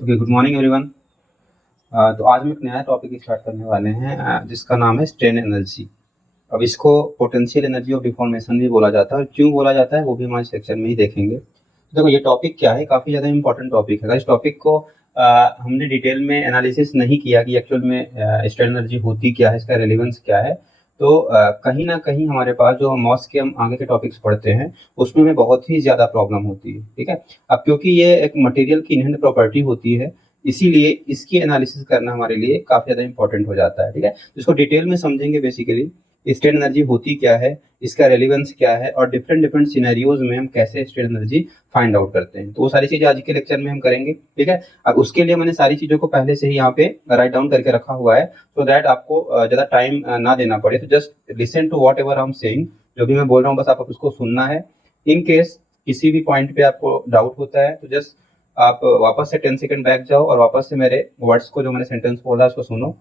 Okay, good morning everyone. तो आज हम एक नया टॉपिक स्टार्ट करने वाले हैं जिसका नाम है स्ट्रेन एनर्जी। अब इसको पोटेंशियल एनर्जी ऑफ डिफॉर्मेशन भी बोला जाता है, और क्यों बोला जाता है वो भी हमारे सेक्शन में ही देखेंगे। तो देखो, ये टॉपिक क्या है, काफ़ी ज़्यादा इंपॉर्टेंट टॉपिक है। इस टॉपिक को हमने डिटेल में एनालिसिस नहीं किया कि एक्चुअल में स्ट्रेन एनर्जी होती क्या है, इसका रेलिवेंस क्या है। तो कहीं ना कहीं हमारे पास जो मॉस के हम आगे के टॉपिक्स पढ़ते हैं उसमें हमें बहुत ही ज़्यादा प्रॉब्लम होती है। ठीक है, अब क्योंकि ये एक मटेरियल की इनहेरेंट प्रॉपर्टी होती है, इसीलिए इसकी एनालिसिस करना हमारे लिए काफ़ी ज़्यादा इंपॉर्टेंट हो जाता है। ठीक है, इसको डिटेल में समझेंगे। बेसिकली स्ट्रेन एनर्जी होती क्या है, इसका रेलिवेंस क्या है, और डिफरेंट डिफरेंट सिनेरियोज में हम कैसे स्ट्रेन एनर्जी फाइंड आउट करते हैं। तो वो सारी चीज़ें आज के लेक्चर में हम करेंगे। ठीक है, अब उसके लिए मैंने सारी चीज़ों को पहले से ही यहाँ पे राइट डाउन करके रखा हुआ है, सो दैट आपको ज़्यादा टाइम ना देना पड़े। तो just listen to whatever I am saying, जो भी मैं बोल रहा हूँ बस आप उसको सुनना है। इन केस किसी भी पॉइंट पे आपको डाउट होता है तो जस्ट आप वापस से 10 सेकंड बैक जाओ और वापस से मेरे वर्ड्स को, जो मैंने सेंटेंस बोला उसको सुनो,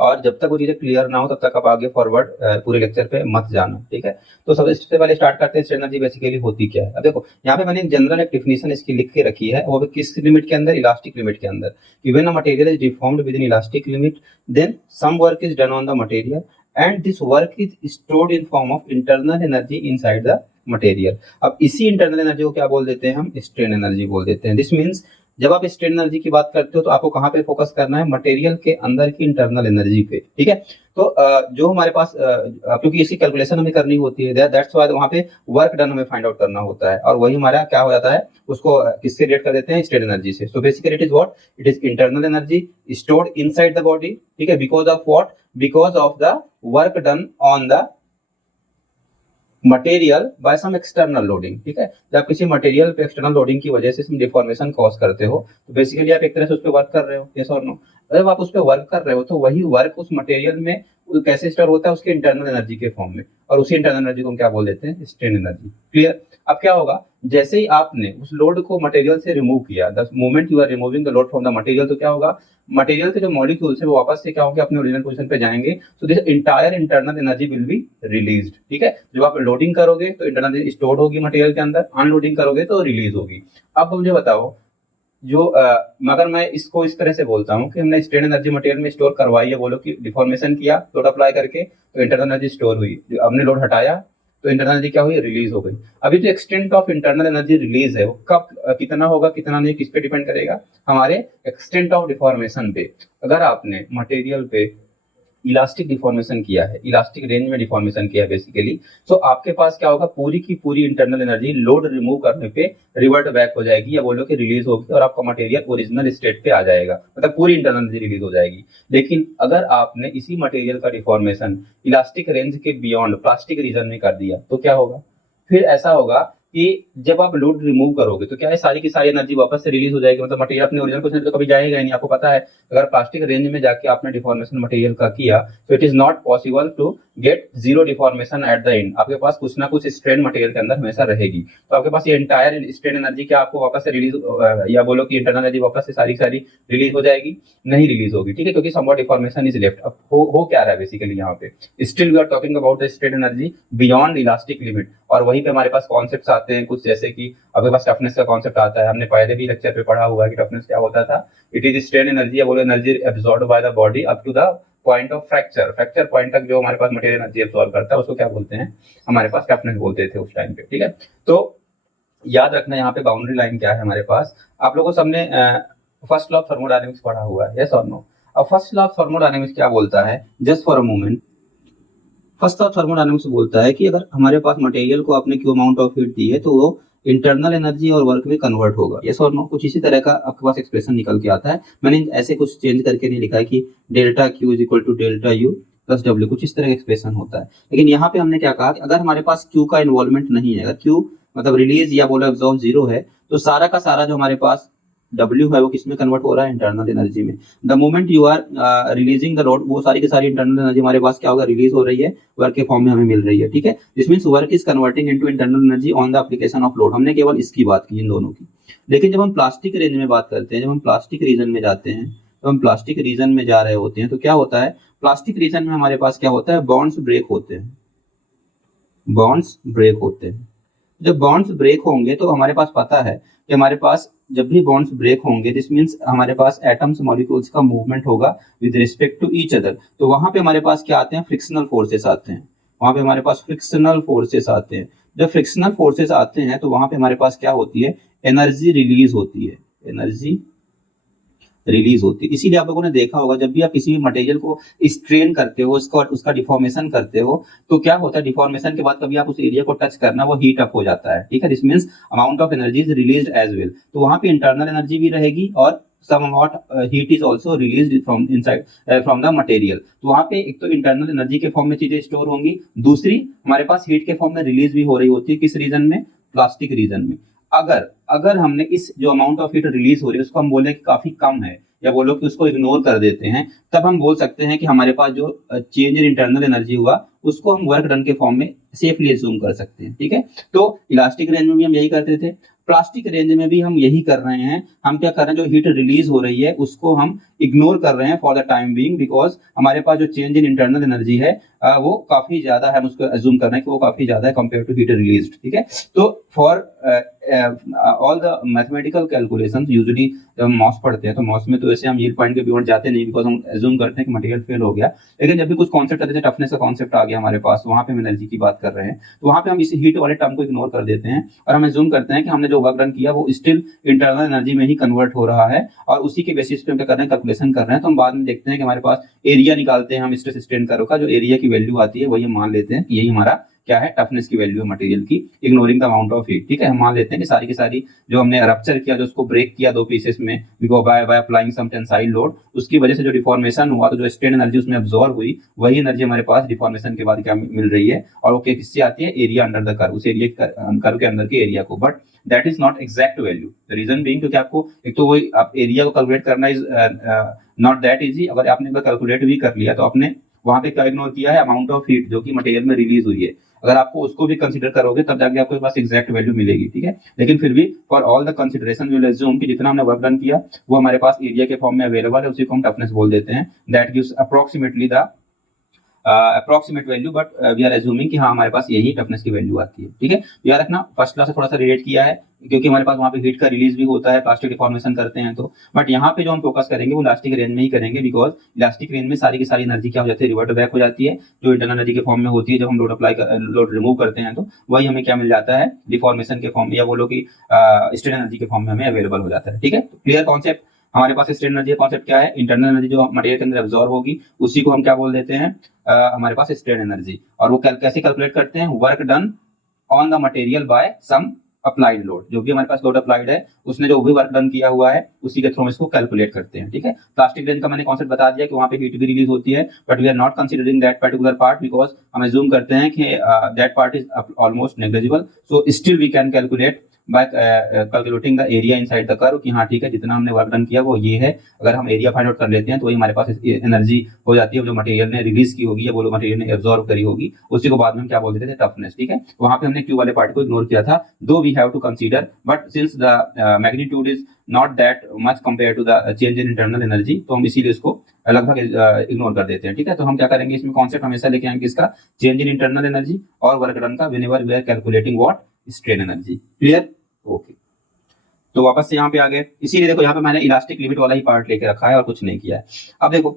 और जब तक वो चीज़ें क्लियर ना हो तब तक आप आगे फॉरवर्ड पूरे लेक्चर पे मत जाना। ठीक है, तो सबसे पहले स्टार्ट करते हैं स्ट्रेन एनर्जी बेसिकली होती क्या है। अब देखो, यहाँ पे मैंने जनरल एक डिफिनेशन इसकी लिख के रखी है, वो भी किस लिमिट के अंदर, इलास्टिक लिमिट के अंदर। When a material is deformed within elastic limit, then some work is done on the material and this work is stored in form of internal energy inside the material. अब इसी internal energy को क्या बोल देते हैं हम, strain energy बोल देते हैं। दिस मीन्स जब आप स्ट्रेन एनर्जी की बात करते हो तो आपको कहाँ पे फोकस करना है, मटेरियल के अंदर की इंटरनल एनर्जी पे। ठीक है, तो जो हमारे पास क्योंकि इसकी कैलकुलेशन हमें करनी होती है, दैट्स व्हाई वहाँ पे वर्क डन हमें फाइंड आउट करना होता है, और वही हमारा क्या हो जाता है, उसको किससे रिलेट कर देते हैं, स्ट्रेन एनर्जी से। So basically it is what, it is internal energy stored inside the body. ठीक है, because of what, because of the work done on the material by some external loading. ठीक है, जब आप किसी मटेरियल पे external loading की वजह से डिफॉर्मेशन कॉज करते हो तो बेसिकली आप एक तरह से उस पर वर्क कर रहे हो, यस और नो। जब आप उस पर वर्क कर रहे हो तो वही वर्क उस मटेरियल में कैसे स्टोर होता है, उसके इंटरनल एनर्जी के फॉर्म में, और उसी इंटरनल एनर्जी को हम क्या बोल देते हैं, स्ट्रेन एनर्जी। क्लियर। अब क्या होगा, जैसे ही आपने उस लोड को मटेरियल से रिमूव किया, the moment you are removing the load from the material, तो क्या होगा, मटेरियल के जो मॉलिक्यूल्स है वो वापस से क्या होंगे, अपने ओरिजिनल पोजीशन पे जाएंगे। So this entire internal energy will be released. ठीक है, जब आप लोडिंग करोगे तो इंटरनल एनर्जी स्टोर्ड होगी मटेरियल के अंदर, अनलोडिंग करोगे तो रिलीज होगी। अब मुझे बताओ, जो अगर मैं इसको इस तरह से बोलता हूँ कि हमने स्ट्रेन एनर्जी मटेरियल में स्टोर करवाई है, बोलो कि डिफॉर्मेशन किया लोड अप्लाई करके तो इंटरनल एनर्जी स्टोर हुई, हमने लोड हटाया तो इंटरनल एनर्जी क्या हुई, रिलीज हो गई। अभी जो extent of internal energy release है वो कब कितना होगा कितना नहीं, किस पे डिपेंड करेगा, हमारे एक्सटेंट ऑफ डिफॉर्मेशन पे। अगर आपने मटेरियल पे इलास्टिक डिफॉर्मेशन किया है, इलास्टिक रेंज में डिफॉर्मेशन किया है बेसिकली, तो आपके पास क्या होगा, पूरी की पूरी इंटरनल एनर्जी लोड रिमूव करने पे रिवर्ट बैक हो जाएगी, या बोलो कि रिलीज होगी, और आपका मटेरियल ओरिजिनल स्टेट पे आ जाएगा, मतलब पूरी इंटरनल एनर्जी रिलीज हो जाएगी। लेकिन अगर आपने इसी मटेरियल का डिफॉर्मेशन इलास्टिक रेंज के बियॉन्ड प्लास्टिक रीजन में कर दिया तो क्या होगा, फिर ऐसा होगा कि जब आप लोड रिमूव करोगे तो क्या है, सारी की सारी एनर्जी वापस से रिलीज हो जाएगी, मतलब मटेरियल अपने ओरिजिनल पोजीशन पे तो कभी जाएगा ही नहीं। आपको पता है, अगर प्लास्टिक रेंज में जाके आपने डिफॉर्मेशन मटेरियल का किया तो it is not possible to get zero deformation at the end. आपके पास कुछ ना कुछ स्ट्रेन मटेरियल के अंदर हमेशा रहेगी, तो आपके पास ये एंटायर स्ट्रेन एनर्जी क्या आपको वापस से रिलीज, या बोलो कि इंटरनल एनर्जी वापस से सारी सारी रिलीज हो जाएगी, नहीं रिलीज होगी। ठीक है, क्योंकि समवॉट डिफॉर्मेशन इज लेफ्ट। अब हो क्या रहा है बेसिकली यहाँ पे, still we are talking about the strain energy beyond elastic limit, और वहीं पे हमारे पास कॉन्सेप्ट्स आते हैं कुछ, जैसे कि आपके पास टफनेस का कॉन्सेप्ट आता है। हमने पहले भी लेक्चर पे पढ़ा हुआ है कि टफनेस क्या होता था, इट इज स्ट्रेन एनर्जी, या बोलो energy absorbed by the body up to the point of fracture. Fracture point तक जो हमारे पास मटेरियल एनर्जी एब्सॉर्ब करता है उसको क्या बोलते हैं, हमारे पास टफनेस बोलते थे उस टाइम पे। ठीक है, तो याद रखना यहाँ पे बाउंड्री लाइन क्या है हमारे पास। आप लोगों को सबने फर्स्ट लॉ ऑफ थर्मोडायनेमिक्स पढ़ा हुआ है, यस और नो। अब फर्स्ट लॉ ऑफ थर्मोडायनेमिक्स क्या बोलता है, just for a moment, first of thermodynamics बोलता है कि अगर हमारे पास मटेरियल को आपने क्यू अमाउंट ऑफ हीट दी है तो वो इंटरनल एनर्जी और वर्क में कन्वर्ट होगा, यस और नो। कुछ इसी तरह का आपके पास एक्सप्रेशन निकल के आता है। मैंने ऐसे कुछ चेंज करके नहीं लिखा है कि delta Q is equal to delta U plus W, कुछ इस तरह का एक्सप्रेशन होता है। लेकिन यहाँ पे हमने क्या कहा कि अगर हमारे पास क्यू का इन्वॉल्वमेंट नहीं है, अगर क्यू मतलब रिलीज या बोलो एब्जॉर्ब जीरो है, तो सारा का सारा जो हमारे पास W है वो किसमें कन्वर्ट हो रहा है, इंटरनल एनर्जी में। The moment you are releasing the load, वो सारी की सारी इंटरनल एनर्जी हमारे पास क्या होगा, रिलीज हो रही है, वर्क के फॉर्म में हमें मिल रही है। ठीक है, this means work is converting into internal energy on the application of load. हमने केवल इसकी बात की, इन दोनों की। लेकिन जब हम प्लास्टिक रेंज में बात करते हैं, जब हम प्लास्टिक रीजन में जाते हैं, तो हम प्लास्टिक रीजन में जा रहे होते हैं तो क्या होता है, प्लास्टिक रीजन में हमारे पास क्या होता है, बॉन्ड्स ब्रेक होते हैं, बॉन्ड्स ब्रेक होते हैं। जब बॉन्ड्स ब्रेक होंगे तो हमारे पास पता है कि हमारे पास जब भी बॉन्ड्स ब्रेक होंगे दिस मीन्स हमारे पास एटम्स मॉलिक्यूल्स का मूवमेंट होगा with respect to each other. तो वहां पे हमारे पास क्या आते हैं, फ्रिक्शनल फोर्सेस आते हैं। वहां पे हमारे पास फ्रिक्शनल फोर्सेस आते हैं। जब फ्रिक्शनल फोर्सेस आते हैं तो वहां पे हमारे पास क्या होती है, एनर्जी रिलीज होती है, एनर्जी रिलीज होती है। इसीलिए आप लोगों ने देखा होगा जब भी आप किसी भी मटेरियल को स्ट्रेन करते हो, उसका डिफॉर्मेशन करते हो, तो क्या होता है, डिफॉर्मेशन के बाद कभी आप उस एरिया को टच करना, वो हीट अप हो जाता है, ठीक है। This means amount of energy is released as well. तो वहां पे इंटरनल एनर्जी भी रहेगी और some amount heat is also released from inside from the material. तो वहां पे एक तो इंटरनल एनर्जी के फॉर्म में चीजें स्टोर होंगी, दूसरी हमारे पास हीट के फॉर्म में रिलीज भी हो रही होती है। किस रीजन में, प्लास्टिक रीजन में। अगर अगर हमने इस जो अमाउंट ऑफ हीट रिलीज हो रही है उसको हम बोले कि काफी कम है, या बोलो कि उसको इग्नोर कर देते हैं, तब हम बोल सकते हैं कि हमारे पास जो चेंज इन इंटरनल एनर्जी हुआ उसको हम वर्क डन के फॉर्म में सेफली एज्यूम कर सकते हैं, ठीक है। तो इलास्टिक रेंज में भी हम यही करते थे, प्लास्टिक रेंज में भी हम यही कर रहे हैं। हम क्या कर रहे हैं, जो हीट रिलीज हो रही है उसको हम इग्नोर कर रहे हैं for the time being, because हमारे पास जो चेंज इन इंटरनल एनर्जी है वो काफी ज्यादा है, हम उसको एज्यूम कर रहे हैं कि वो काफी ज्यादा है कंपेयर टू हीट रिलीज्ड, ठीक है। तो for all the mathematical calculations usually जब हम मॉस पढ़ते हैं तो मॉस में तो ऐसे हम यील्ड पॉइंट के बियॉन्ड जाते नहीं, बिकॉज हम एज्यूम करते हैं कि मटेरियल फेल हो गया। लेकिन जब भी कुछ कॉन्सेप्ट आते हैं, टफनेस का कॉन्सेप्ट आ गया हमारे पास, वहां पे हम एनर्जी की बात कर रहे हैं, तो वहां पे हम इस हीट वाले टर्म को इग्नोर कर देते हैं और हम एज्यूम करते हैं कि हमने जो वर्क डन किया वो स्टिल इंटरनल एनर्जी में ही कन्वर्ट हो रहा है, और उसी के बेसिस पे हम क्या कर रहे हैं, कैलकुलेशन कर रहे हैं। तो हम बाद में देखते हैं कि हमारे पास एरिया निकालते हैं, हम स्ट्रेस स्ट्रेन कर्व का जो एरिया की वैल्यू आती है वही हम मान लेते हैं कि यही हमारा क्या है, टफनेस की वैल्यू है मटेरियल की, ignoring the amount of heat, ठीक है। हम मान लेते हैं कि सारी की सारी जो हमने रप्चर किया, जो उसको ब्रेक किया दो पीसेस में, because by applying some tensile load, उसकी वजह से जो डिफॉर्मेशन हुआ, तो जो स्ट्रेन एनर्जी उसमें अब्सॉर्ब हुई, वही एनर्जी हमारे पास डिफॉर्मेशन के बाद क्या मिल रही है, और वो किससे आती है, एरिया अंडर द कर्व, उस एरिया कर्व के अंदर के एरिया को। But that is not exact value, the reason being क्योंकि आपको एक तो वही आप एरिया को कैलकुलेट करना इज नॉट दैट इजी। अगर आपने कैलकुलेट भी कर लिया तो आपने वहां पे क्या इग्नोर किया है, अमाउंट ऑफ हीट जो कि मटेरियल में रिलीज हुई है। अगर आपको उसको भी कंसीडर करोगे तब जाके आपके पास एग्जैक्ट वैल्यू मिलेगी, ठीक है। लेकिन फिर भी for all the consideration we will assume कि जितना हमने वर्क डन किया वो हमारे पास एरिया के फॉर्म में अवेलेबल है, उसी को हम टफनेस बोल देते हैं। That gives approximately the approximate value, but we are assuming कि हाँ हमारे पास यही टफनेस की वैल्यू आती है, ठीक है। याद रखना फर्स्ट क्लास से थोड़ा सा रिलेट किया है, क्योंकि हमारे पास वहाँ पे हीट का रिलीज भी होता है, प्लास्टिक डिफॉर्मेशन करते हैं तो, बट यहाँ पे जो हम फोकस करेंगे वो इलास्टिक रेंज में ही करेंगे, बिकॉज इलास्टिक रेंज में सारी की सारी एनर्जी क्या हो जाती है, रिवर्ट बैक हो जाती है, जो इंटरनल एनर्जी के फॉर्म में होती है। जब हम लोड रिमूव करते हैं तो वही हमें क्या मिल जाता है, डिफॉर्मेशन के फॉर्म में, या बोलो कि स्ट्रेन एनर्जी के फॉर्म में हमें अवेलेबल हो जाता है, ठीक है। Clear concept. हमारे पास स्ट्रेन एनर्जी का कॉन्सेप्ट क्या है, इंटरनल एनर्जी जो मटेरियल के अंदर एब्जॉर्ब होगी उसी को हम क्या बोल देते हैं, हमारे पास स्ट्रेन एनर्जी। और वो कैसे कैलकुलेट करते हैं, work done on the material by some applied load, जो भी हमारे पास लोड अप्लाइड है उसने जो भी वर्क डन किया हुआ है उसी के थ्रू हम इसको कैलकुलेट करते हैं, ठीक है। प्लास्टिक रेंज का मैंने कॉन्सेप्ट बता दिया कि वहां पे हीट भी रिलीज होती है, but we are not considering that particular part, because हम एज्यूम करते हैं कि that part is almost negligible, so still we can calculate by calculating the area inside the curve, कि हाँ ठीक है जितना हमने वर्क डन किया वो ये है। अगर हम एरिया फाइंड आउट कर लेते हैं तो वही हमारे पास एनर्जी हो जाती है जो मटेरियल ने रिलीज की होगी, या बोलो मटेरियल ने एब्जॉर्ब करी होगी, उसी को बाद में हम क्या बोल देते थे, टफनेस, ठीक है। वहां पे हमने क्यू वाले पार्ट को इग्नोर किया था, though we have to consider, but since the magnitude is not that much compare to the change in internal energy, तो हम इसीलिए इसको लगभग इग्नोर कर देते हैं, ठीक है। तो हम क्या करेंगे, इसमें कॉन्सेप्ट हमेशा लेके आएंगे इसका, चेंज इन इंटरनल एनर्जी और वर्क डन का, whenever we are calculating what, strain energy. Clear, okay. तो वापस से यहाँ पे आ गए, इसीलिए देखो यहाँ पे मैंने इलास्टिक लिमिट वाला ही पार्ट लेके रखा है और कुछ नहीं किया है। अब देखो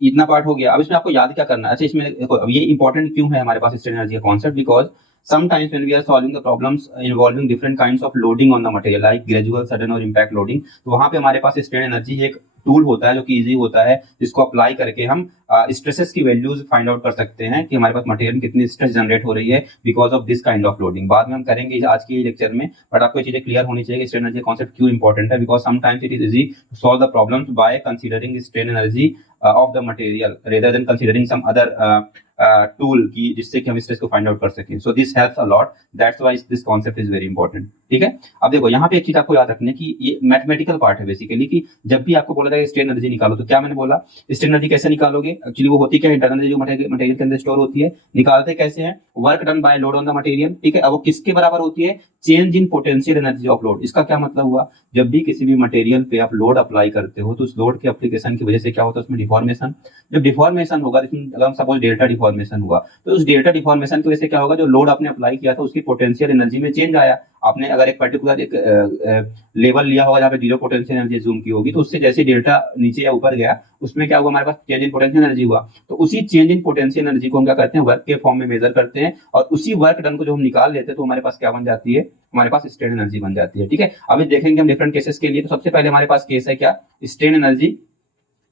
इतना पार्ट हो गया, अब इसमें आपको याद क्या करना है। अच्छा इसमें देखो अब ये इंपॉर्टेंट क्यों है हमारे पास स्ट्रेन एनर्जी का concept, because sometimes when we are solving the problems involving different kinds of loading on the material like gradual, sudden और impact loading, तो वहां पे हमारे पास स्ट्रेन एनर्जी एक टूल होता है जो कि इजी होता है, जिसको अप्लाई करके हम स्ट्रेसेस की वैल्यूज फाइंड आउट कर सकते हैं कि हमारे पास मटेरियल में कितनी स्ट्रेस जनरेट हो रही है because of this kind of loading. बाद में हम करेंगे आज के लेक्चर में, बट आपको ये चीजें क्लियर होनी चाहिए कि स्ट्रेन एनर्जी कॉन्सेप्ट क्यों इंपॉर्टेंट है, because sometimes it is easy to solve the problems by considering strain energy of the material rather than considering some other tool की, जिससे कि हम स्ट्रेस को फाइंड आउट कर सकें। So this helps a lot, that's why this concept is very important, ठीक है। अब देखो यहाँ पे एक चीज आपको याद रखने की, ये मैथमेटिकल पार्ट है बेसिकली, कि जब भी आपको बोला जाए स्ट्रेन एनर्जी निकालो तो क्या मैंने बोला, स्ट्रेन एनर्जी कैसे निकालोगे, एक्चुअली वो होती क्या है, इंटरनल जो मटेरियल के अंदर स्टोर होती है, निकालते कैसे हैं, work done by load on the material, ठीक है। अब वो किसके बराबर होती है, change in potential energy of load. इसका क्या मतलब हुआ, जब भी किसी भी मटेरियल पे आप लोड अप्लाई करते हो तो उस लोड के एप्लीकेशन की वजह से क्या होता है, उसमें डिफॉर्मेशन, जब डिफॉर्मेशन होगा, अगर हम सपोज डेल्टा डिफॉर्मेशन डिफॉर्मेशन हुआ, तो उस डेल्टा डिफॉर्मेशन की वजह से क्या होगा, जो लोड आपने अप्लाई किया था उसकी पोटेंशियल एनर्जी में चेंज आया। आपने अगर एक पर्टिकुलर एक लेवल लिया होगा जहाँ पे जीरो पोटेंशियल एनर्जी जूम की होगी, तो उससे जैसे डेल्टा नीचे या ऊपर गया उसमें क्या हुआ, हमारे पास चेंज इन पोटेंशियल एनर्जी हुआ। तो उसी चेंज इन पोटेंशियल एनर्जी को हम क्या करते हैं, वर्क के फॉर्म में मेजर करते हैं, और उसी वर्क डन को जो हम निकाल लेते हैं तो हमारे पास क्या बन जाती है, हमारे पास स्ट्रेन एनर्जी बन जाती है। ठीक है, अभी देखेंगे हम डिफरेंट केसेस के लिए। तो सबसे पहले हमारे पास केस है क्या, strain energy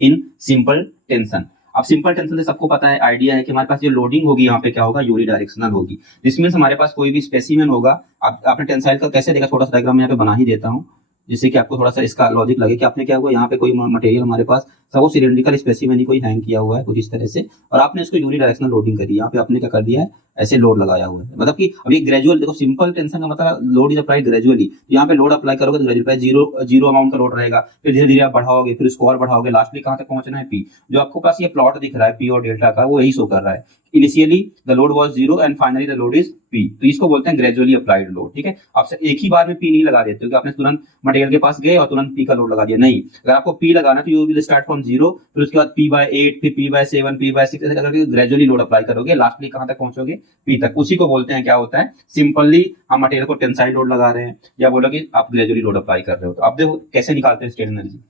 in simple tension. अब सिंपल टेंशन से सबको पता है, आइडिया है कि हमारे पास जो लोडिंग होगी यहाँ पे क्या होगा, यूनिडायरेक्शनल होगी। जिसमें हमारे पास कोई भी स्पेसिमेन होगा, आपने टेंसाइल का कैसे देखा, छोटा सा डायग्राम यहाँ पे बना ही देता हूँ जिससे कि आपको थोड़ा सा इसका लॉजिक लगे कि आपने क्या हुआ, यहाँ पे कोई मटेरियल हमारे पास सब सिलेंड्रिकल स्पेसिमेन ही कोई हैंग किया हुआ है कुछ इस तरह से, और आपने इसको यूनिडायरेक्शनल लोडिंग करी है। यहाँ पे आपने क्या कर दिया है, ऐसे लोड लगाया हुआ है, मतलब कि अभी ग्रेजुअल, देखो सिंपल टेंशन का मतलब लोड इज अप्लाइड ग्रेजुअली। यहाँ पे लोड अप्लाई करोगे तो ग्रेजुअली जीरो अमाउंट का लोड रहेगा, फिर धीरे धीरे आप बढ़ाओगे, फिर उसको और बढ़ाओगे, लास्टली कहाँ तक पहुंचना है, पी। जो आपको पास ये प्लॉट दिख रहा है पी और डेल्टा का, वो यही शो कर रहा है, initially the load was zero and finally the load is P. तो इसको बोलते हैं ग्रेजुअली अप्लाइड लोड। ठीक है, आप एक ही बार में पी नहीं लगा देते हो कि आपने तुरंत मटेरियल के पास गए और तुरंत पी का लोड लगा दिया, नहीं। अगर आपको पी लगाना तो you will start from zero, फिर उसके बाद P/8, फिर P/7, P/6 ऐसे करके ग्रेजुअली लोड अप्लाई करोगे, लास्टली कहां तक पहुंचोगे, पी तक। उसी को बोलते हैं क्या होता है, सिंपली हम मटेरियल को टेंसाइल लोड लगा रहे हैं, या बोलो कि आप ग्रेजुअली लोड अप्लाई कर रहे हो। तो अब देखो कैसे निकालते हैं स्ट्रेन एनर्जी।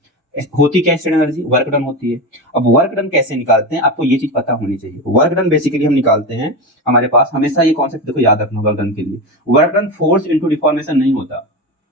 होती क्या स्ट्रेन एनर्जी, वर्क डन होती है। अब वर्क डन कैसे निकालते हैं, आपको ये चीज पता होनी चाहिए। वर्क डन बेसिकली हम निकालते हैं, हमारे पास हमेशा ये कॉन्सेप्ट देखो याद रखना, वर्क डन के लिए work done force into deformation नहीं होता,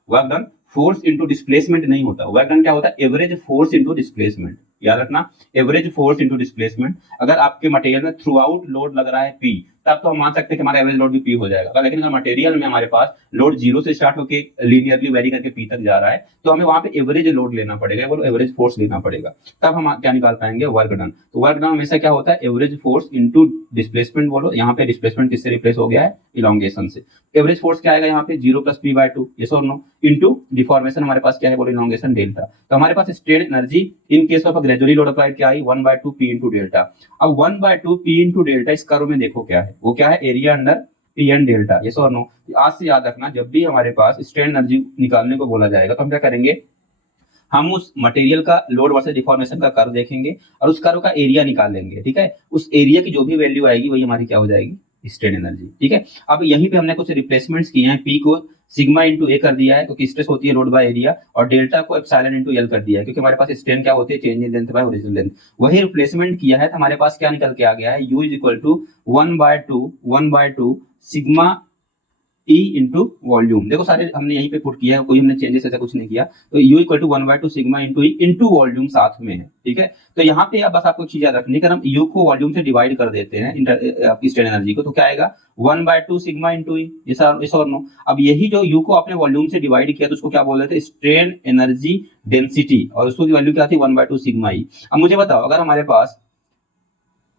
work done force into displacement नहीं होता। वर्क डन क्या होता है, एवरेज फोर्स इनटू डिस्प्लेसमेंट। याद रखना, एवरेज फोर्स इनटू डिस्प्लेसमेंट। अगर आपके मटेरियल में थ्रू आउट लोड लग रहा है पी, तब तो हम मान सकते हैं कि हमारा एवरेज लोड भी पी हो जाएगा। लेकिन अगर मटेरियल में हमारे पास लोड जीरो से स्टार्ट होकर लीनियरली वेरी करके पी तक जा रहा है, तो हमें वहां पे एवरेज लोड लेना पड़ेगा, बोलो एवरेज फोर्स लेना पड़ेगा, तब हम क्या निकाल पाएंगे, वर्क डन। तो वर्क डन हमेशा क्या होता है, एवरेज फोर्स इनटू डिस्प्लेसमेंट। बोलो यहाँ पे डिस्प्लेसमेंट किससे रिप्लेस हो गया है, इलॉन्गेशन से। एवरेज फोर्स क्या आएगा यहाँ पे, 0 + p/2, यस और नो, इनटू डिफॉर्मेशन हमारे पास क्या है, बोलो इलॉन्गेशन डेल्टा। तो हमारे पास strain energy in case of gradually load applied क्या आई, 1/2 p इनटू डेल्टा। अब 1/2 p इनटू डेल्टा इस कर्व में देखो क्या है, वो क्या है, area under P and delta, yes और नो। आज से याद रखना, जब भी हमारे पास स्ट्रेन एनर्जी निकालने को बोला जाएगा तो हम क्या करेंगे, हम उस मटेरियल का लोड वर्सेस डिफॉर्मेशन का कर्व देखेंगे और उस कर्व का एरिया निकाल लेंगे। ठीक है, उस एरिया की जो भी वैल्यू आएगी वही हमारी क्या हो जाएगी, स्ट्रेन एनर्जी। ठीक है, अब यहीं पे हमने कुछ रिप्लेसमेंट्स किए हैं, पी को सिग्मा इंटू ए कर दिया है क्योंकि स्ट्रेस होती है लोड बाय एरिया, और डेल्टा को एप्सिलॉन इंटू एल कर दिया है क्योंकि हमारे पास स्ट्रेन क्या होती है, change in length bye original length. वही रिप्लेसमेंट किया है तो हमारे पास क्या निकल के आ गया है, U is equal to 1/2 sigma E into volume. देखो सारे हमने यहीं पे पुट किया है, कोई हमने चेंजेस ऐसा कुछ नहीं किया। तो U equal to 1/2 sigma into E into volume साथ में है। ठीक है, तो यहाँ पे अब बस आपको चीज याद रखनी है, हम यू को वॉल्यूम से डिवाइड कर देते हैं आपकी स्ट्रेन एनर्जी को, तो क्या आएगा 1/2 सिग्मा इंटू ई, इस और नो। अब यही जो यू को आपने वॉल्यूम से डिवाइड किया तो उसको क्या बोल रहे थे, स्ट्रेन एनर्जी डेंसिटी, और उसको की वैल्यू क्या थी, 1/2 सिग्मा ई। अब मुझे बताओ, अगर हमारे पास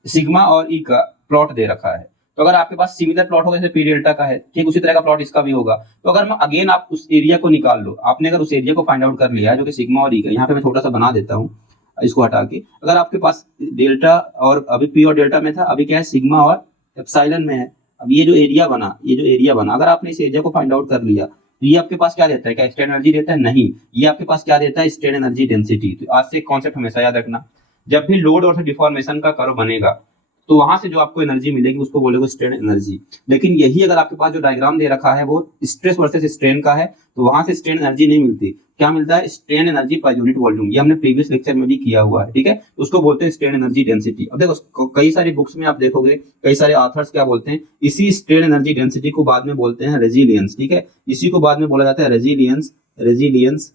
सिग्मा और ई का प्लॉट दे रखा है, तो अगर आपके पास सिमिलर प्लॉट होगा जैसे पी डेल्टा का है, ठीक उसी तरह का प्लॉट इसका भी होगा, तो अगर मैं अगेन आप उस एरिया को निकाल लो, आपने अगर उस एरिया को फाइंड आउट कर लिया है जो कि सिग्मा और ई का, यहाँ पे मैं छोटा सा बना देता हूँ इसको हटा के, अगर आपके पास डेल्टा और अभी पी और डेल्टा में था, अभी क्या है सिग्मा और एप्सिलॉन में है। अब ये जो एरिया बना, अगर आपने इस एरिया को फाइंड आउट कर लिया तो ये आपके पास क्या देता है, क्या स्ट्रेन एनर्जी देता है, नहीं, ये आपके पास क्या देता है, स्ट्रेन एनर्जी डेंसिटी। तो आज से कॉन्सेप्ट हमेशा याद रखना, जब भी लोड और डिफॉर्मेशन का कर्व बनेगा तो वहां से जो आपको एनर्जी मिलेगी उसको बोलेगा स्ट्रेन एनर्जी। लेकिन यही अगर आपके पास जो डायग्राम दे रखा है वो स्ट्रेस वर्सेस स्ट्रेन का है, तो वहां से स्ट्रेन एनर्जी नहीं मिलती, क्या मिलता है, strain energy per unit volume. ये हमने प्रीवियस लेक्चर में भी किया हुआ है। ठीक है, उसको बोलते हैं स्ट्रेन एनर्जी डेंसिटी। अब देखो कई सारी बुक्स में आप देखोगे, कई सारे ऑथर्स क्या बोलते हैं, इसी स्ट्रेन एनर्जी डेंसिटी को बाद में बोलते हैं रेजिलियंस। ठीक है, इसी को बाद में बोला जाता है रेजिलियंस।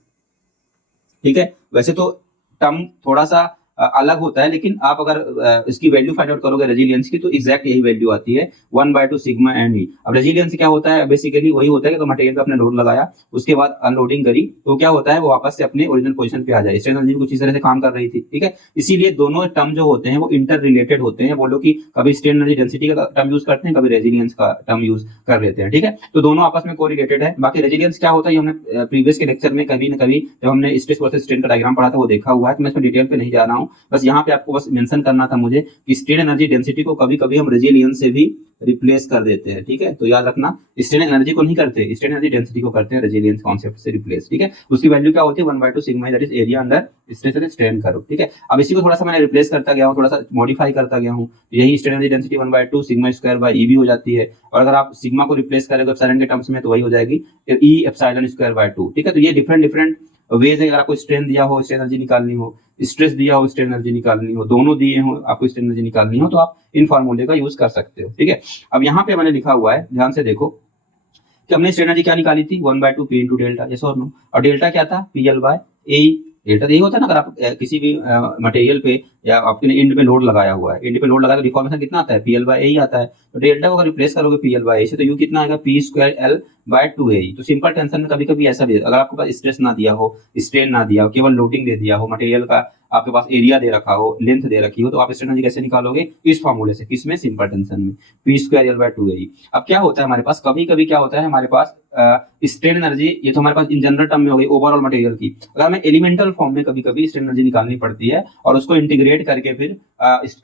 ठीक है, वैसे तो टर्म थोड़ा सा अलग होता है, लेकिन आप अगर इसकी वैल्यू फाइंड आउट करोगे रेजिलियंस की, तो एग्जैक्ट यही वैल्यू आती है 1/2 सिग्मा एंड ई। अब रेजिलियंस क्या होता है, बेसिकली वही होता है कि तो मटेरियल पे आपने लोड लगाया, उसके बाद अनलोडिंग करी, तो क्या होता है वो वापस से अपने ओरिजिनल पोजीशन पे आ जाए। स्ट्रेन एनर्जी कुछ इस तरह से काम कर रही थी। ठीक है, इसीलिए दोनों टर्म जो होते हैं वो इंटर रिलेटेड होते हैं। बोलो कि कभी स्ट्रेन एनर्जी डेंसिटी का टर्म यूज करते हैं, कभी रेजिलियंस का टर्म यूज कर लेते हैं। ठीक है, तो दोनों आपस में कोरिलेटेड है। बाकी रेजिलियंस क्या होता है, हमने प्रीवियस के लेक्चर में कभी न कभी जब हमने स्ट्रेस वर्सेस स्ट्रेन का डायग्राम पढ़ा था वो देखा हुआ है, तो मैं इसमें डिटेल पे नहीं जा रहा हूँ। हूँ, बस यहाँ पे आपको बस मेंशन करना था मुझे कि स्ट्रेन एनर्जी डेंसिटी को कभी कभी हम रेजिलियंस से भी रिप्लेस कर देते हैं, ठीक है। तो याद रखना, स्ट्रेन एनर्जी को नहीं करते, स्ट्रेन एनर्जी डेंसिटी को करते हैं रेजिलियंस कॉन्सेप्ट से रिप्लेस, ठीक है। उसकी वैल्यू क्या होती है 1/2 sigma, that is area under stress and strain curve, ठीक है। अब इसी को थोड़ा सा मैंने रिप्लेस करता गया हूँ, थोड़ा सा मॉडिफाई करता गया हूँ, यही strain energy density 1/2 sigma square by E भी हो जाती है। और अगर आप सिग्मा को रिप्लेस करेंगे एप्सिलॉन के टर्म्स में तो वही हो जाएगी ई एप्सिलॉन स्क्वायर बाय 2, ठीक है। तो ये डिफरेंट डिफरेंट वेज है, अगर आपको स्ट्रेन दिया हो स्ट्रेन एनर्जी निकालनी हो, स्ट्रेस दिया हो स्ट्रेन एनर्जी निकालनी हो, दोनों दिए हो आपको स्ट्रेन एनर्जी निकालनी हो, तो आप इन फार्मूले का यूज कर सकते हो, ठीक है। अब यहाँ पे मैंने लिखा हुआ है, ध्यान से देखो कि हमने स्ट्रेन एनर्जी क्या निकाली थी 1/2 पी इंटू डेल्टा, यस और नो। और डेल्टा क्या था पीएल बाय ए, डेल्टा यही होता है ना, अगर आप किसी भी मटेरियल पे या आपने एंड पे लोड लगाया हुआ है, एंड पे लोड लगाया तो डिफॉर्मेशन कितना आता है पीएल बाय ए ही आता है। तो डेल्टा को अगर रिप्लेस करोगे पीएल बाय ए से तो यू कितना आएगा पी स्क्वायर एल बाय 2 ए। तो सिंपल टेंशन में कभी कभी ऐसा भी अगर आपके पास स्ट्रेस ना दिया हो, स्ट्रेन ना दिया हो, केवल लोडिंग दे दिया हो, मटेरियल का आपके पास एरिया दे रखा हो, लेंथ दे रखी हो, तो आप स्ट्रेन एनर्जी कैसे निकालोगे इस फॉर्मूले से, किसमें सिंपल टेंशन में पी स्क्वायर एल बाय 2 ए। अब क्या होता है हमारे पास, कभी कभी क्या होता है हमारे पास स्ट्रेन एनर्जी, ये तो हमारे पास इन जनरल टर्म में हो गई ओवरऑल मटेरियल की, अगर हमें एलिमेंटल फॉर्म में कभी कभी स्ट्रेन एनर्जी निकालनी पड़ती है और उसको इंटीग्रेट करके फिर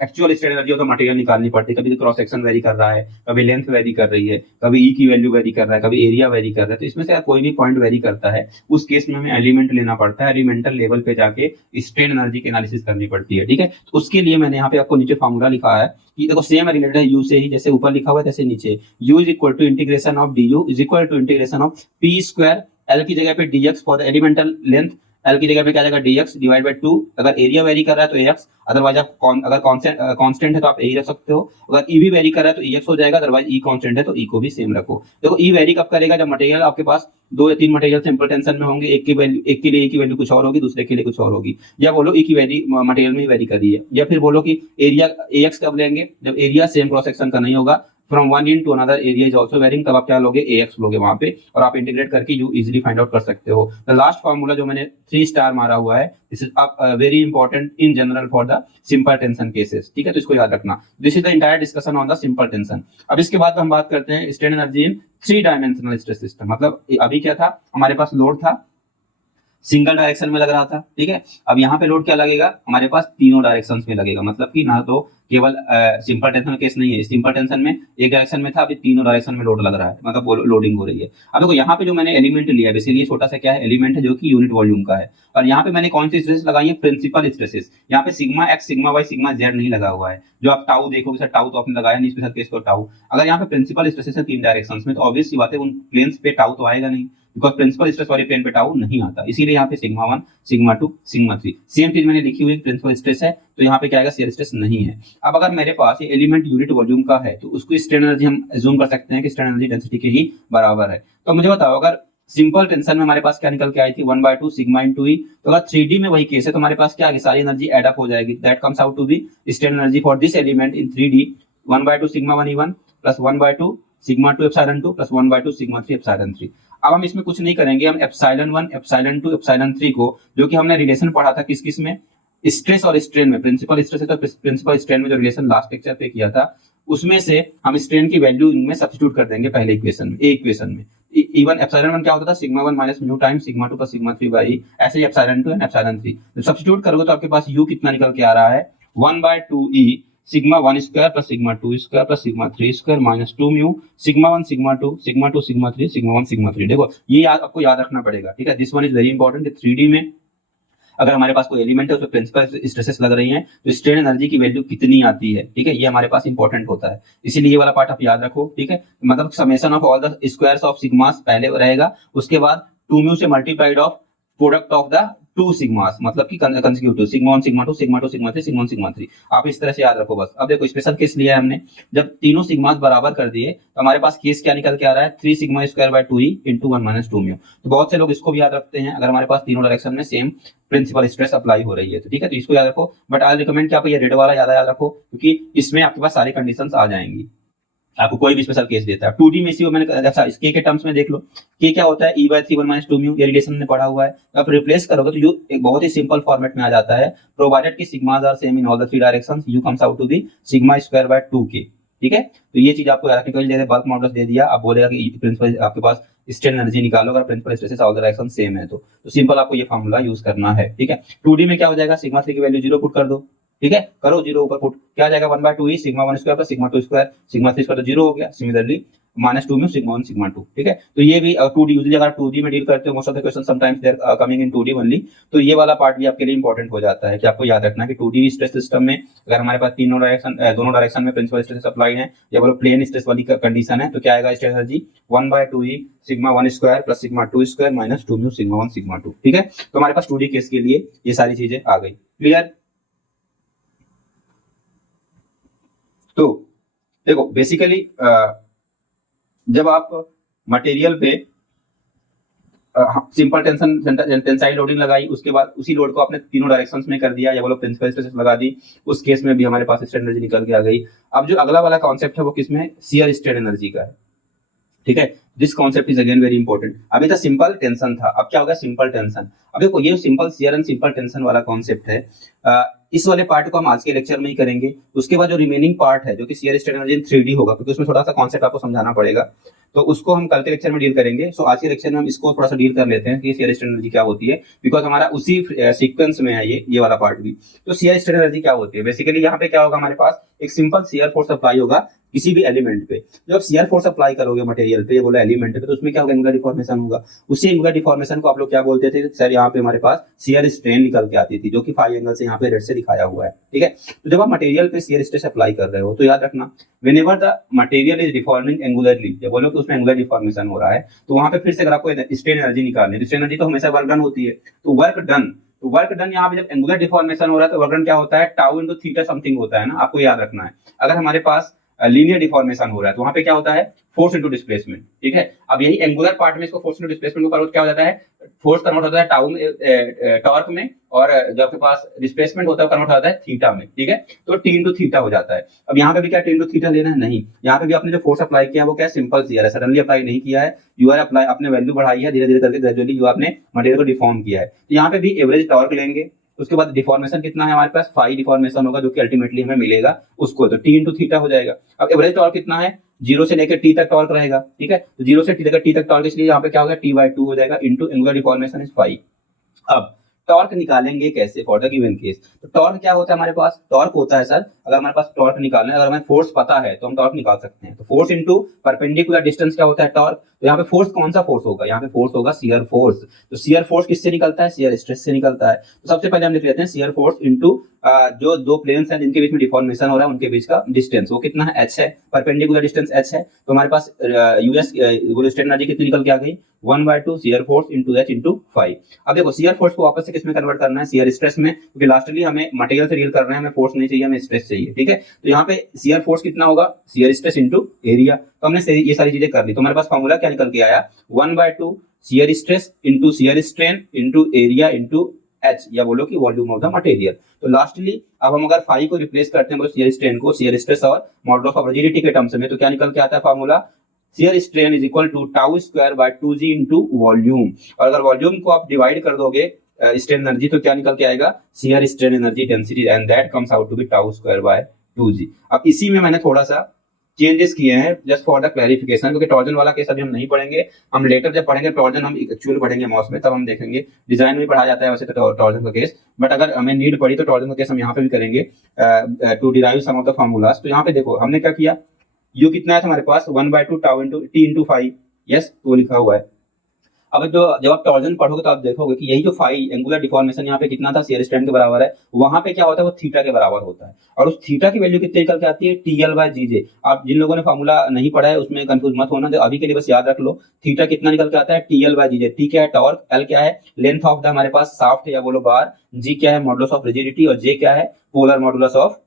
एक्चुअल स्ट्रेन एनर्जी हो तो मटेरियल निकालनी पड़ती है। कभी क्रॉस सेक्शन वेरी कर रहा है, कभी लेंथ वेरी कर रही है, कभी ई की वैल्यू वेरी कर रहा है, कभी एरिया वेरी कर रहा है, तो इसमें से कोई भी पॉइंट वेरी करता है, उस केस में हमें एलिमेंट लेना पड़ता है, एलिमेंटल लेवल पे जाके स्ट्रेन एनर्जी की एनालिसिस करनी पड़ती है, ठीक है। तो उसके लिए मैंने यहाँ पे आपको नीचे फॉर्मूला लिखा है कि देखो सेम रिलेटेड है यू से ही, जैसे ऊपर लिखा हुआ है तैसे नीचे, U is equal to integration of D U is equal to integration of P square L की जगह पे DX for the elemental length, L की जगह पे क्या जाएगा dx डिवाइड बाय 2, अगर एरिया वेरी कर रहा है तो ax, अदरवाइज आप अगर कांस्टेंट है तो आप e रख सकते हो, अगर e भी वेरी कर रहा है तो ex हो जाएगा, अदरवाइज e कांस्टेंट है तो e को भी सेम रखो। देखो e वेरी कब करेगा, जब मटेरियल आपके पास 2 या 3 मटेरियल सिंपल टेंशन में होंगे, एक के लिए e की वैल्यू कुछ और होगी, दूसरे के लिए कुछ और होगी, या बोलो e की वैल्यू मटेरियल में ही वेरी कर रही है, या फिर बोलो कि एरिया ax कब लेंगे, जब एरिया सेम क्रॉस सेक्शन का नहीं होगा, from one into another area is also varying, तब आप क्या लोगे ax लोगे वहां पे, और आप इंटीग्रेट करके यू इजीली फाइंड आउट कर सकते हो। द लास्ट फार्मूला जो मैंने 3 स्टार मारा हुआ है, this is very important in general for the simple tension cases, ठीक है। तो इसको याद रखना, this is the entire discussion on the simple tension. अब इसके बाद हम बात करते हैं स्ट्रेन एनर्जी इन 3 डायमेंशनल स्ट्रेस सिस्टम। मतलब अभी क्या था हमारे पास, लोड था सिंगल डायरेक्शन में लग रहा था, ठीक है। अब यहाँ पे लोड क्या लगेगा हमारे पास, तीनों डायरेक्शंस में लगेगा, मतलब कि ना तो केवल सिंपल टेंशन केस नहीं है, सिंपल टेंशन में एक डायरेक्शन में था, अभी तीनों डायरेक्शन में लोड लग रहा है, मतलब लोडिंग हो रही है। अब देखो यहाँ पे जो मैंने एलिमेंट लिया है, बेसिकली छोटा सा क्या है एलिमेंट है जो कि यूनिट वॉल्यूम का है, और यहाँ पे मैंने कौन सी स्ट्रेसेस लगाई है, प्रिंसिपल स्ट्रेसेस। यहाँ पे sigma X sigma Y sigma Z नहीं लगा हुआ है, जो आप टाउ देखोगे सर टाउ तो आपने लगाया नहीं, स्पेशल केस तो टाउ। अगर यहाँ पे प्रिंसिपल स्ट्रेसेस है 3 डायरेक्शंस में, तो ऑब्वियस सी बात है उन प्लेन्स पे टाउ तो आएगा नहीं, बिकॉज प्रिंसिपल स्ट्रेस वाले प्लेन पे टाउ नहीं आता, इसीलिए यहाँ पे सिग्मा 1 सिग्मा 2 सिग्मा 3 सेम चीज मैंने लिखी हुई है, प्रिंसिपल स्ट्रेस है तो यहाँ पे क्या आएगा शियर स्ट्रेस नहीं है। अब अगर मेरे पास ये एलिमेंट यूनिट वॉल्यूम का है तो उसको स्ट्रेन एनर्जी हम एज्यूम कर सकते हैं कि स्ट्रेन एनर्जी डेंसिटी के ही बराबर है। तो मुझे बताओ अगर सिंपल टेंशन में हमारे पास क्या निकल के आई थी 1/2 सिग्मा इंटू ई, तो अगर 3D में वही केस है तो हमारे पास क्या आगे सारी एनर्जी एड अप हो जाएगी, that comes out to be strain energy for this element in 3D 1/2 sigma 1 E1 plus 1/2 sigma 2 epsilon 2 plus 1/2 sigma 3 epsilon 3। अब हम इसमें कुछ नहीं करेंगे, हम एप्सिलॉन 1 एप्सिलॉन 2 एप्सिलॉन 3 को, जो कि हमने रिलेशन पढ़ा था किस किस में, स्ट्रेस और स्ट्रेन में, प्रिंसिपल स्ट्रेस है तो प्रिंसिपल स्ट्रेन में जो रिलेशन लास्ट लेक्चर पे किया था उसमें से हम स्ट्रेन की वैल्यू इनमें सब्स्टिट्यूट कर देंगे पहले इक्वेशन में, ए इक्वेशन में। इवन एप्सिलॉन 1 क्या होता था sigma 1 minus mu times sigma 2 plus sigma 3 by E, ऐसे ही एप्सिलॉन 2 एंड एप्सिलॉन 3 जब सब्स्टिट्यूट करोगे तो आपके पास यू कितना निकल के आ रहा है 1/2 ई sigma 1 square plus sigma 2 square plus sigma 3 square minus 2 mu sigma 1 sigma 2 sigma 2 sigma 3 sigma 1 sigma 3। देखो ये आपको याद रखना पड़ेगा, ठीक है। This one is very important. 3D में अगर हमारे पास कोई एलिमेंट है उसमें प्रिंसिपल स्ट्रेसेस लग रही हैं तो स्ट्रेन एनर्जी की वैल्यू कितनी आती है, ठीक है, ये हमारे पास इंपॉर्टेंट होता है, इसीलिए ये वाला पार्ट आप याद रखो, ठीक है। मतलब summation of all the squares of sigmas पहले रहेगा, उसके बाद 2 म्यू से multiplied of product of the 2 sigmas, मतलब कि consecutive sigma 1 sigma 2 sigma 2 sigma 3 sigma 1 sigma 3। आप इस तरह से याद रखो बस। अब देखो स्पेशल केस लिया है हमने, जब तीनों सिग्मास बराबर कर दिए तो हमारे पास केस क्या निकल के आ रहा है 3 sigma square by 2 E into 1 minus 2 mu. तो बहुत से लोग इसको भी याद रखते हैं अगर हमारे पास तीनों डायरेक्शन में सेम प्रिंसिपल स्ट्रेस अप्लाई हो रही है तो, ठीक है। तो इसको याद रखो, बट आई रिकमेंड कि आप ये रेड वाला ज्यादा याद रखो क्योंकि इसमें आपके पास सारी कंडीशंस आ जाएंगी, आपको कोई भी स्पेशल केस देता है। 2D में इसी मैंने अच्छा इसके के टर्म्स में देख लो, के क्या होता है e/3 1 माइनस 2 म्यू, ये रिलेशन में पढ़ा हुआ है। तो आप रिप्लेस करोगे तो यू एक बहुत ही सिंपल फॉर्मेट में आ जाता है, प्रोवाइडेड कि sigmas are same in all the 3 directions, you comes out to be sigma square by 2 के, ठीक है। तो ये चीज आपको याद रखनी चाहिए। बल्क मॉडुलस दे दिया, अब बोलेगा कि प्रिंसिपल आपके पास स्ट्रेन एनर्जी निकालो, अगर principal stresses all direction same है तो सिंपल आपको ये फॉर्मूला यूज करना है, ठीक है। 2D में क्या हो जाएगा, सिग्मा 3 की वैल्यू 0 पुट कर दो, ठीक है, करो 0 ऊपर पुट, क्या आ जाएगा 1/2 sigma 1 square plus sigma 2 square, sigma 3 square तो 0 हो गया। सिमिलरली -2 में सिग्मा 1 सिग्मा 2, ठीक है। तो ये भी 2D यूजुअली अगर 2D में डील करते हो, most of the question sometimes they are coming in 2D only, तो ये वाला पार्ट भी आपके लिए इंपॉर्टेंट हो जाता है कि आपको याद रखना है कि 2D स्ट्रेस सिस्टम में अगर हमारे पास दोनों डायरेक्शन में प्रिंसिपल स्ट्रेस अप्लाई है या बोलो प्लेन स्ट्रेस वाली कंडीशन है, तो क्या आएगा stress energy 1/2 sigma 1 square plus sigma 2 square minus 2 mu sigma 1 sigma 2, ठीक है। तो हमारे पास 2D केस के लिए ये सारी चीजें आ गई, क्लियर। तो देखो बेसिकली जब आप मटेरियल पे सिंपल टेंसाइल लोडिंग लगाई, उसके बाद उसी लोड को आपने तीनों डायरेक्शंस में कर दिया या बोलो प्रिंसिपल स्ट्रेसेस लगा दी, उस केस में भी हमारे पास स्ट्रेन एनर्जी निकल के आ गई। अब जो अगला वाला कॉन्सेप्ट है वो किसमें है, शियर स्ट्रेन एनर्जी का है, ठीक है। This concept is again very important. अभी तो सिंपल टेंशन था, अब क्या होगा सिंपल टेंशन। अब देखो ये simple shear and simple tension वाला कॉन्सेप्ट है, इस वाले पार्ट को हम आज के लेक्चर में ही करेंगे। उसके बाद जो रिमेनिंग पार्ट है जो कि शियर स्ट्रेन एनर्जी 3D होगा, क्योंकि उसमें थोड़ा सा कॉन्सेप्ट आपको समझाना पड़ेगा, तो उसको हम कल के लेक्चर में डील करेंगे। सो आज के लेक्चर में हम इसको थोड़ा सा डील कर लेते हैं कि शियर स्ट्रेन एनर्जी क्या होती है, बिकॉज हमारा उसी सीक्वेंस में है ये वाला पार्ट भी। तो शियर स्ट्रेन एनर्जी क्या होती है, बेसिकली यहाँ पे क्या होगा, हमारे पास एक सिंपल शियर फोर्स अप्लाई होगा किसी भी एलिमेंट पे। जब शियर फोर्स अप्लाई करोगे मटेरियल पे, ये बोला एलिमेंट पे, तो उसमें क्या होगा, एंगुलर डिफॉर्मेशन होगा। उसी एंगुलर डिफॉर्मेशन को आप लोग क्या बोलते थे सर, यहाँ पे हमारे पास शियर स्ट्रेन निकल के आती थी, जो कि फाई एंगल से यहाँ पे रेड से दिखाया हुआ है, ठीक है। तो जब आप मटेरियल पे शियर स्ट्रेस अप्लाई कर रहे हो तो याद रखना, whenever the material is deforming angularly, जब बोलो कि उसमें एंगुलर डिफॉर्मेशन हो रहा है, तो वहां पे फिर से अगर आपको स्ट्रेन एनर्जी निकालनी है, तो स्ट्रेन एनर्जी तो हमेशा वर्क डन होती है, तो वर्क डन यहाँ पे जब एंगुलर डिफॉर्मेशन हो रहा है तो वर्क डन क्या होता है, टाउ इनटू थीटा समथिंग होता है ना, आपको याद रखना है। अगर हमारे पास लीनियर डिफॉर्मेशन हो रहा है तो वहां पे क्या होता है, फोर्स इनटू डिस्प्लेसमेंट, ठीक है। अब यही एंगुलर पार्ट में इसको फोर्स इनटू डिस्प्लेसमेंट को करो तो क्या हो जाता है, फोर्स कन्वर्ट होता है टाउ में, टॉर्क में, और जो आपके पास डिस्प्लेसमेंट होता है कन्वर्ट होता है थीटा में, ठीक है। तो टी इनटू थीटा हो जाता है। अब यहाँ पे भी क्या टी इनटू थीटा लेना है, नहीं, यहाँ पे भी आपने जो फोर्स अप्लाई किया वो क्या सिंपल शियर है, सडनली अप्लाई नहीं किया है, यू आर अप्लाई, आपने वैल्यू बढ़ाई है, धीरे धीरे करके ग्रेजुअली यू आपने मटेरियल को डिफॉर्म किया है। तो यहाँ पे भी एवरेज टॉर्क लेंगे, उसके बाद डिफॉर्मेशन कितना है हमारे पास, फाई डिफॉर्मेशन होगा, जो कि अल्टीमेटली हमें मिलेगा उसको, तो टी इनटू थीटा हो जाएगा। अब एवरेज टॉर्क कितना है, 0 से लेकर टी तक टॉर्क रहेगा, ठीक है। तो 0 से टी तक टॉर्क, इसलिए यहाँ पे क्या होगा, t/2 हो जाएगा into angular deformation is phi. अब टॉर्क निकालेंगे कैसे फॉर द गिवन केस, तो टॉर्क क्या होता है हमारे पास, टॉर्क होता है सर, अगर हमारे पास टॉर्क निकालना है, अगर हमें फोर्स पता है तो हम टॉर्क निकाल सकते हैं। तो फोर्स इनटू परपेंडिकुलर डिस्टेंस क्या होता है, टॉर्क। तो यहाँ पे फोर्स कौन सा फोर्स होगा, यहाँ पे फोर्स होगा शियर फोर्स। तो शियर फोर्स किससे निकलता है, शियर स्ट्रेस से निकलता है। तो सबसे पहले हम लिख लेते हैं शियर फोर्स इनटू जो दो प्लेन्स हैं जिनके बीच में डिफॉर्मेशन हो रहा है उनके बीच का डिस्टेंस, वो कितना है, h है, परपेंडिकुलर डिस्टेंस h है। तो हमारे पास यूएस स्ट्रेन एनर्जी कितनी निकल के आ गई, 1/2 shear force into h into phi. अब देखो शियर फोर्स को वापस से किसमें कन्वर्ट करना है, शियर स्ट्रेस में, क्योंकि लास्टली हमें मटेरियल से डील कर रहे हैं, हमें फोर्स नहीं चाहिए, हमें स्ट्रेस चाहिए, ठीक है। तो यहाँ पे शियर फोर्स कितना होगा, शियर स्ट्रेस इनटू एरिया। तो हमने ये सारी चीजें कर ली, तो हमारे पास फॉर्मूला क्या निकल के आया, 1/2 shear stress into shear strain into area into H, या बोलो कि वॉल्यूम ऑफ द मटेरियल। तो लास्टली अब हम अगर फाई को रिप्लेस करते हैं शियर स्ट्रेन को शियर स्ट्रेस और मॉडुलस ऑफ रिजिडिटी के टर्म्स में, तो क्या निकल के आता है formula, shear strain is equal to tau square by 2g into volume. और अगर वॉल्यूम को आप डिवाइड कर दोगे स्ट्रेन एनर्जी, तो क्या निकल के आएगा, shear strain energy density, and that comes out to be tau square by 2g। अब इसी में मैंने थोड़ा सा चेंजेस किए हैं जस्ट फॉर द क्लैरिफिकेशन, क्योंकि टॉर्जन वाला केस अभी हम नहीं पढ़ेंगे, हम लेटर जब पढ़ेंगे टॉर्जन, हम एक्चुअली पढ़ेंगे मॉस में, तब हम देखेंगे। डिजाइन में पढ़ा जाता है वैसे तो टॉर्जन का केस, बट अगर हमें नीड पड़ी तो टॉर्जन का केस हम यहाँ पे भी करेंगे to derive some of the formulas. तो यहाँ पे देखो हमने क्या किया, यू कितना है हमारे पास, 1/2 tau into T into phi, yes तो लिखा हुआ है। अब जब आप टॉर्जन पढ़ोगे तो आप देखोगे कि यही जो फाई एंगुलर डिफॉर्मेशन यहाँ पे कितना था, शियर स्ट्रेन के बराबर है, वहां पे क्या होता है, वो थीटा के बराबर होता है। और उस थीटा की वैल्यू कितनी निकल के आती है, TL/GJ। आप जिन लोगों ने फार्मूला नहीं पढ़ा है उसमें कंफ्यूज मत होना, जो अभी के लिए बस याद रख लो, थीटा कितना निकल के आता है, TL/GJ। टी क्या है, टॉर्क, L क्या है, लेंथ ऑफ द हमारे पास शाफ्ट या बोलो बार, G क्या है, मॉडुलस ऑफ रिजिडिटी, और J क्या है, पोलर मॉडुलस ऑफ,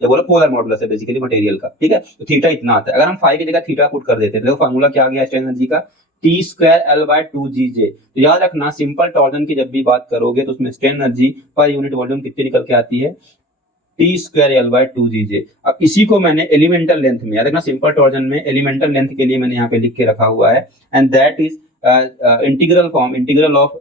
या बोलो पोलर मॉडुलस है बेसिकली मटेरियल का, ठीक है। तो थीटा इतना आता है। अगर हम फाई की जगह थीटा पुट कर देते हैं तो फार्मूला क्या आ गया स्ट्रेन एनर्जी का, T²L/2GJ। तो याद रखना सिंपल टॉर्जन की जब भी बात करोगे तो उसमें strain energy per unit volume कितनी निकल के आती है, T²L/2GJ। अब इसी को मैंने एलिमेंटल लेंथ में, याद रखना सिंपल टॉर्जन में एलिमेंटल लेंथ के लिए मैंने यहाँ पे लिख के रखा हुआ है, and that is integral of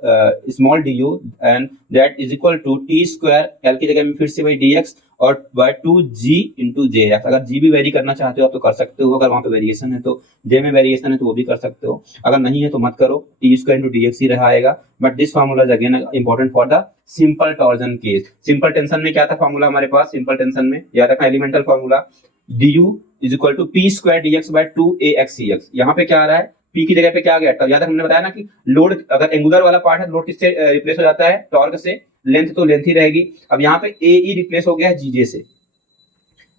small D U and that is equal to T square, L की जगह में फिर से वही डी एक्स और by 2g into J X. अगर जी भी वेरी करना चाहते हो आप तो कर सकते हो, अगर वहां पे वेरिएशन है तो जे में वेरिएशन है तो वो भी कर सकते हो, अगर नहीं है तो मत करो, T square into D X ही रहा आएगा। But this formula is again important for the simple torsion case. Simple tension में क्या था फार्मूला हमारे पास, सिंपल टेंशन में याद रखना elemental formula D U is equal to P square D X by 2ax। यहाँ पे क्या आ रहा है, पी की जगह पे क्या आ गया, याद तक हमने बताया ना कि लोड अगर एंगुलर वाला पार्ट है लोड किससे रिप्लेस हो जाता है, टॉर्क से, लेंथ तो लेंथ ही रहेगी। अब यहाँ पे ए ई रिप्लेस हो गया है जीजे से,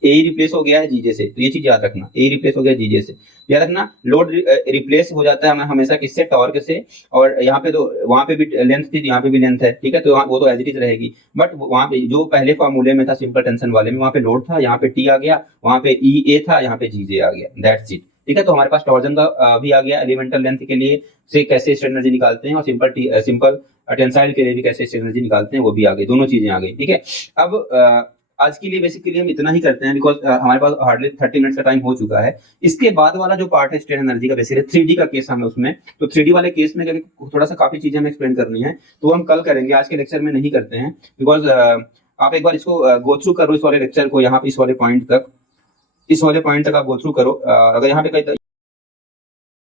ए रिप्लेस हो गया है जीजे से, तो ये चीज याद रखना, ए रिप्लेस हो गया जीजे से, याद रखना लोड रिप्लेस हो जाता है हमेशा किससे, टॉर्क से। और यहाँ पे तो वहां पे भी लेंथ थी, यहाँ पे भी लेंथ है, ठीक है, तो वो तो एज इट इज रहेगी। बट वहां पे जो पहले फॉर्मूले में था सिंपल टेंशन वाले में, वहां पे लोड था, यहाँ पे टी आ गया, वहां पे ई ए था, यहाँ पे जीजे आ गया, दैट्स इट। ठीक है, तो हमारे पास टॉर्जन का भी आ गया, एलिमेंटल लेंथ के लिए से कैसे स्ट्रेन एनर्जी निकालते हैं, और सिंपल टेंसाइल के लिए भी कैसे स्ट्रेन एनर्जी निकालते हैं, वो भी आ गई, दोनों चीजें आ गई। ठीक है, अब आज के लिए बेसिकली हम इतना ही करते हैं, बिकॉज हमारे पास हार्डली 30 मिनट्स का टाइम हो चुका है। इसके बाद वाला जो पार्ट है स्ट्रेन एनर्जी का, बेसिकली 3D का केस हमें उसमें, तो 3D वाले केस में थोड़ा सा काफी चीजें हमें एक्सप्लेन करनी है, तो हम कल करेंगे, आज के लेक्चर में नहीं करते हैं। बिकॉज आप एक बार इसको गो थ्रू करो, इस वाले लेक्चर को, यहाँ पे इस वाले पॉइंट तक आप गो थ्रू करो। अगर यहाँ पे कहीं